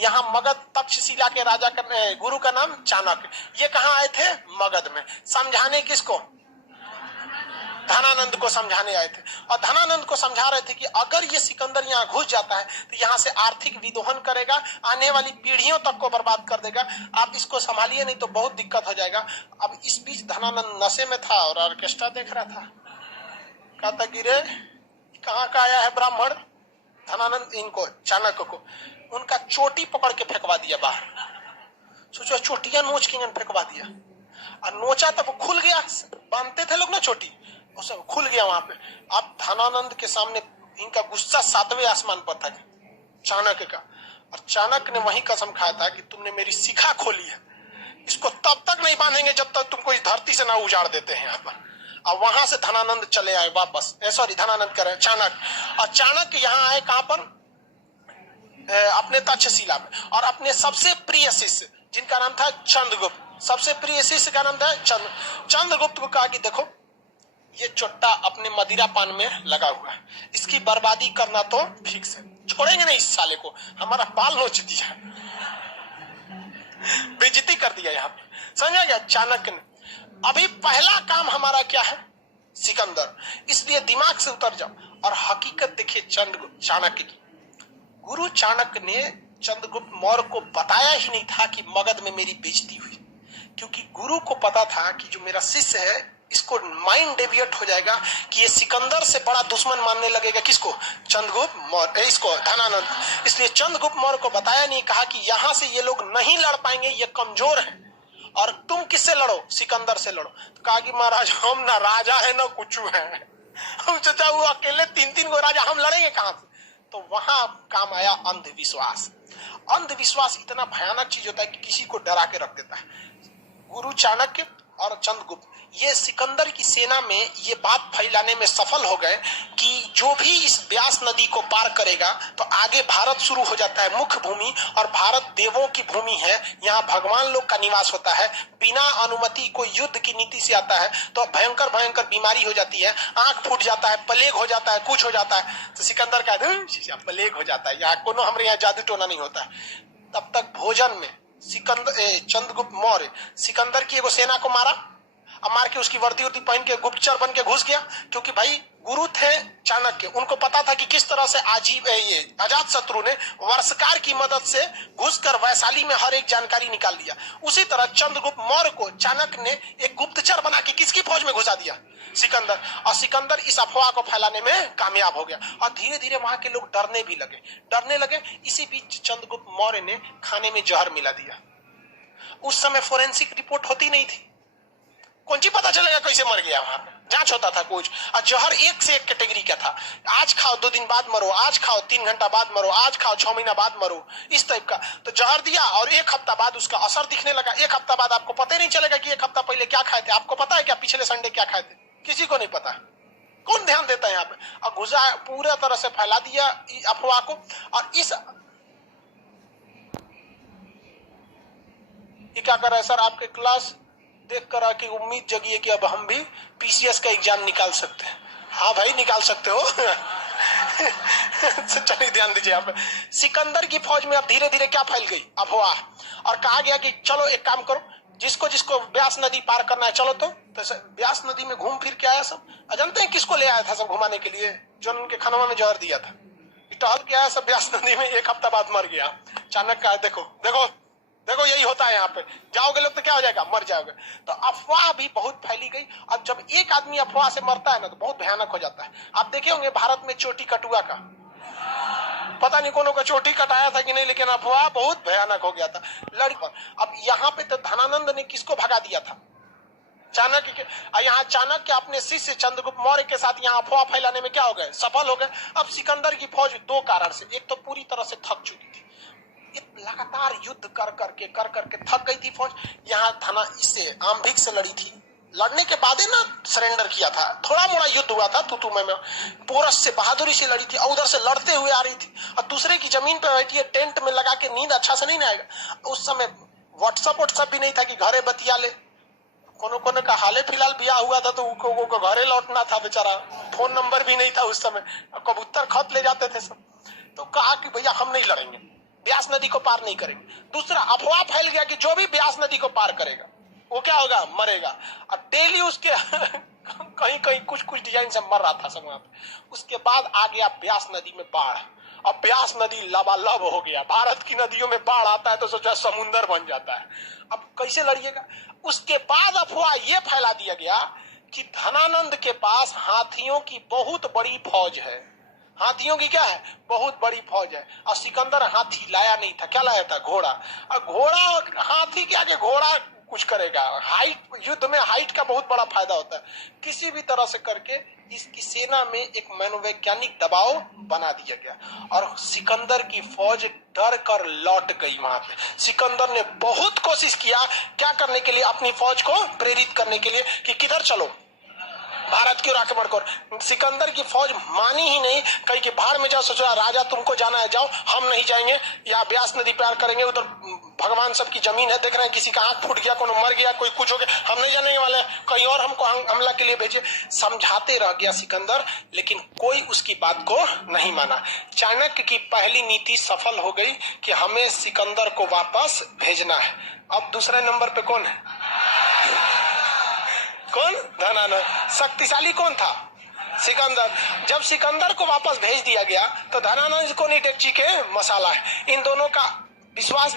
यहाँ मगध तक्षशिला के राजा का गुरु का नाम चाणक्य। ये कहाँ आए थे? मगध में। समझाने किसको? धनानंद को समझाने आए थे। और धनानंद को समझा रहे थे कि अगर ये सिकंदर यहाँ घुस जाता है तो यहाँ से आर्थिक विदोहन करेगा, आने वाली पीढ़ियों तक को बर्बाद कर देगा, आप इसको संभालिए नहीं तो बहुत दिक्कत हो जाएगा। अब इस बीच धनानंद नशे में था और ऑर्केस्ट्रा देख रहा था। कहता कि रे कहाँ का आया है ब्राह्मण। धनानंद इनको चाणक्य को उनका चोटी पकड़ के फेंकवा दिया बाहर। सोचो चोटियां नोच के फेंकवा दिया और नोचा तब खुल गया। बांधते थे लोग ना चोटी, वो सब खुल गया वहां पे। अब धनानंद के सामने इनका गुस्सा 7वें आसमान पर था चाणक्य का। और चाणक्य ने वही कसम खाया था कि तुमने मेरी शिखा खोली है, इसको तब तक नहीं बांधेंगे जब तक तुमको इस धरती से ना उजाड़ देते हैं यहाँ पर। अब वहां से धनानंद चले आए वापस, सॉरी धनानंद कह रहे चाणक्य। और चाणक्य यहाँ आए कहां पर? अपने तक्षशिला में। और अपने सबसे प्रिय शिष्य जिनका नाम था चंद्रगुप्त, सबसे प्रिय शिष्य का नाम था चंद्रगुप्त को कहा कि देखो ये चोट्टा अपने मदिरा पान में लगा हुआ है, इसकी बर्बादी करना तो फिक्स है, छोड़ेंगे नहीं इस साले को। हमारा बाल नोच दिया, बेइज्जती कर दिया यहाँ पे, समझा गया चाणक्य ने। अभी पहला काम हमारा क्या है? सिकंदर। इसलिए दिमाग से उतर जाओ और हकीकत देखिए चाणक्य की। गुरु चाणक्य ने चंद्रगुप्त मौर्य को बताया ही नहीं था कि मगध में मेरी बेइज्जती हुई, क्योंकि गुरु को पता था कि जो मेरा शिष्य है इसको माइंड डेविएट हो जाएगा कि ये सिकंदर से बड़ा दुश्मन मानने लगेगा किसको? चंद्रगुप्त मौर्य, इसको धनानंद। इसलिए चंद्रगुप्त मौर्य को बताया नहीं, कहा कि यहां से ये लोग नहीं लड़ पाएंगे, ये कमजोर है और तुम किससे लड़ो? सिकंदर से लड़ो। तो कहा कि महाराज हम ना राजा है ना कुछ है, हम चाचा वो अकेले 3-3 गो राजा, हम लड़ेंगे कहां से? तो वहां काम आया अंधविश्वास। अंधविश्वास इतना भयानक चीज होता है कि किसी को डरा के रख देता है। गुरु चाणक्य और चंद्रगुप्त ये सिकंदर की सेना में ये बात फैलाने में सफल हो गए कि जो भी इस व्यास नदी को पार करेगा तो आगे भारत शुरू हो जाता है, मुख्य भूमि, और भारत देवों की भूमि है, यहाँ भगवान लोग का निवास होता है। बिना अनुमति को युद्ध की नीति से आता है तो भयंकर भयंकर बीमारी हो जाती है, आंख फूट जाता है, प्लेग हो जाता है, कुछ हो जाता है। तो सिकंदर का प्लेग हो जाता है, यहाँ कोनो हमारे यहाँ जादू टोना नहीं होता है। तब तक भोजन में चंद्रगुप्त मौर्य सिकंदर की एगो सेना को मारा, अब मार के उसकी वर्दी वर्दी पहन के गुप्तचर बन के घुस गया, क्योंकि भाई गुरु थे चाणक्य, उनको पता था कि किस तरह से ये अजात शत्रु ने वर्षकार की मदद से घुसकर वैशाली में हर एक जानकारी निकाल लिया। उसी तरह चंद्रगुप्त मौर्य को चाणक्य ने एक गुप्तचर बना के किसकी फौज में घुसा दिया? सिकंदर। और सिकंदर इस अफवाह को फैलाने में कामयाब हो गया और धीरे धीरे वहां के लोग डरने लगे। इसी बीच चंद्रगुप्त मौर्य ने खाने में जहर मिला दिया। उस समय फोरेंसिक रिपोर्ट होती नहीं थी, कौन सी पता चलेगा कैसे मर गया, वहां जांच होता था कुछ। और जहर एक से एक कैटेगरी का था, आज खाओ 2 दिन बाद मरो, आज खाओ 3 घंटा बाद मरो, आज खाओ 6 महीना बाद मरो, इस टाइप का। तो जहर दिया और 1 हफ्ता बाद उसका असर दिखने लगा। 1 हफ्ता बाद आपको पता ही नहीं चलेगा कि 1 हफ्ता पहले क्या खाए थे। आपको पता है क्या पिछले संडे क्या खाए थे? किसी को नहीं पता। कौन ध्यान देता है यहाँ पे? और घुसा पूरा तरह से फैला दिया अफवाह को। और इस क्या कर रहा है सर, आपके क्लास देख कर आके उम्मीद जगी है कि अब हम भी पीसीएस का एग्जाम निकाल सकते हैं। हाँ भाई निकाल सकते हो। चलिए ध्यान दीजिए आप। सिकंदर की फौज में अब धीरे धीरे क्या फैल गई? अफवाह। और कहा गया कि चलो एक काम करो, जिसको जिसको व्यास नदी पार करना है चलो। तो व्यास नदी में घूम फिर के आया सब। जानते हैं किसको ले आया था सब घुमाने के लिए? जो उनके खानवा में जहर दिया था, टहल के आया सब व्यास नदी में, 1 हफ्ता बाद मर गया। चाणक्य का देखो देखो देखो यही होता है यहाँ पे, जाओगे लोग तो क्या हो जाएगा, मर जाओगे। तो अफवाह भी बहुत फैली गई। अब जब एक आदमी अफवाह से मरता है ना तो बहुत भयानक हो जाता है। आप देखे होंगे भारत में चोटी कटुआ का, पता नहीं कोनो का चोटी कटाया था कि नहीं, लेकिन अफवाह बहुत भयानक हो गया था लड़ी पर। अब यहाँ पे तो धनानंद ने किसको भगा दिया था? चाणक्य के। यहाँ चाणक्य अपने शिष्य चंद्रगुप्त मौर्य के साथ यहाँ अफवाह फैलाने में क्या हो गए? सफल हो गए। अब सिकंदर की फौज 2 कारण से, एक तो पूरी तरह से थक चुकी थी, लगातार युद्ध कर करके थक गई थी फौज। यहाँ इससे आम्भिक से लड़ी थी, लड़ने के बाद ना सरेंडर किया था, थोड़ा मोड़ा युद्ध हुआ था तुतु में। पोरस से बहादुरी से लड़ी थी और उधर से लड़ते हुए आ रही थी और दूसरे की जमीन पे बैठी है, टेंट में लगा के, नींद अच्छा से नहीं ना आएगा। उस समय व्हाट्सएप भी नहीं था कि घरे बतिया ले। कोनो का हाले फिलहाल ब्याह हुआ था तो घरे लौटना था बेचारा, फोन नंबर भी नहीं था उस समय, कबूतर खत ले जाते थे सब। तो कहा कि भैया हम नहीं लड़ेंगे, ब्यास नदी को पार नहीं करेंगे। दूसरा, अफवाह फैल गया कि जो भी ब्यास नदी को पार करेगा वो क्या होगा, मरेगा। अब डेली उसके कहीं कहीं कुछ कुछ डिजाइन से मर रहा था सब वहां पे। उसके बाद आ गया ब्यास नदी में बाढ़। अब ब्यास नदी लबालब हो गया। भारत की नदियों में बाढ़ आता है तो सोचा समुंदर बन जाता है। अब कैसे लड़िएगा। उसके बाद अफवाह ये फैला दिया गया कि धनानंद के पास हाथियों की बहुत बड़ी फौज है। हाथियों की क्या है, बहुत बड़ी फौज है। और सिकंदर हाथी लाया नहीं था, क्या लाया था, घोड़ा। और घोड़ा, हाथी के आगे घोड़ा कुछ करेगा। हाइट, युद्ध में हाइट का बहुत बड़ा फायदा होता है। किसी भी तरह से करके इसकी सेना में एक मनोवैज्ञानिक दबाव बना दिया गया और सिकंदर की फौज डर कर लौट गई वहां पे। सिकंदर ने बहुत कोशिश किया क्या करने के लिए, अपनी फौज को प्रेरित करने के लिए कि किधर चलो, भारत की ओर आक्रमण कर। सिकंदर की फौज मानी ही नहीं, कही कि बाहर में जाओ। सोचा राजा तुमको जाना है जाओ, हम नहीं जाएंगे, या ब्यास नदी पार करेंगे, उधर भगवान सबकी जमीन है, देख रहे हैं किसी का आंख फूट गया, कोई मर गया, कोई कुछ हो गया, हम नहीं जाने वाले, कहीं और हमको हमला के लिए भेजे। समझाते रह गया सिकंदर, लेकिन कोई उसकी बात को नहीं माना। चाणक्य की पहली नीति सफल हो गई कि हमें सिकंदर को वापस भेजना है। अब दूसरे नंबर पे कौन है, कौन, धनानंद। शक्तिशाली कौन था, सिकंदर। जब सिकंदर को वापस भेज दिया गया तो धनानंद को नहीं डेक्ची के मसाला है। इन दोनों का विश्वास